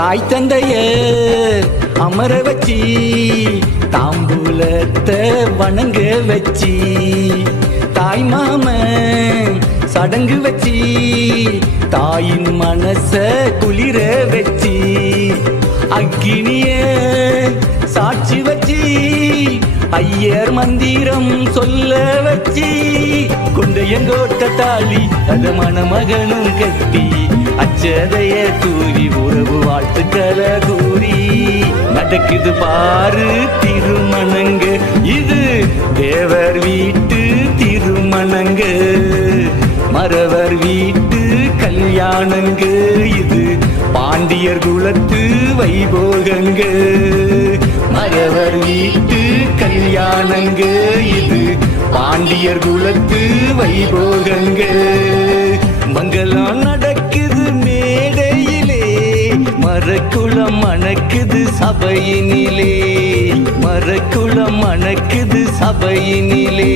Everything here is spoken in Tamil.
தாய் தந்தைய அமர வச்சி தாம்பூலத்தை வணங்க வச்சி தாய் மாமன் சடங்கு வச்சி தாயின் மனச குளிர வச்சி அக்கினிய சாட்சி வச்சி ஐயர் மந்திரம் சொல்ல வச்சி குண்டையங்கோட்ட தாலி அத மணமகனும் கட்டி அச்சதைய தூவி உறவு வாழ்த்துக்களை கூறி நடக்குது பாரு திருமணங்க. இது தேவர் வீட்டு திருமணங்க, மறவர் வீட்டு கல்யாணங்க. இது பாண்டியர் குலத்து வைபோகங்க, மறவர் வீட்டு கல்யாணங்க. இது பாண்டியர் குலத்து வைபோகங்க. மங்களம் நடக்குது மேடையிலே, மரக்குளம் மணக்குது சபையினிலே, மரக்குளம் மணக்குது சபையினிலே.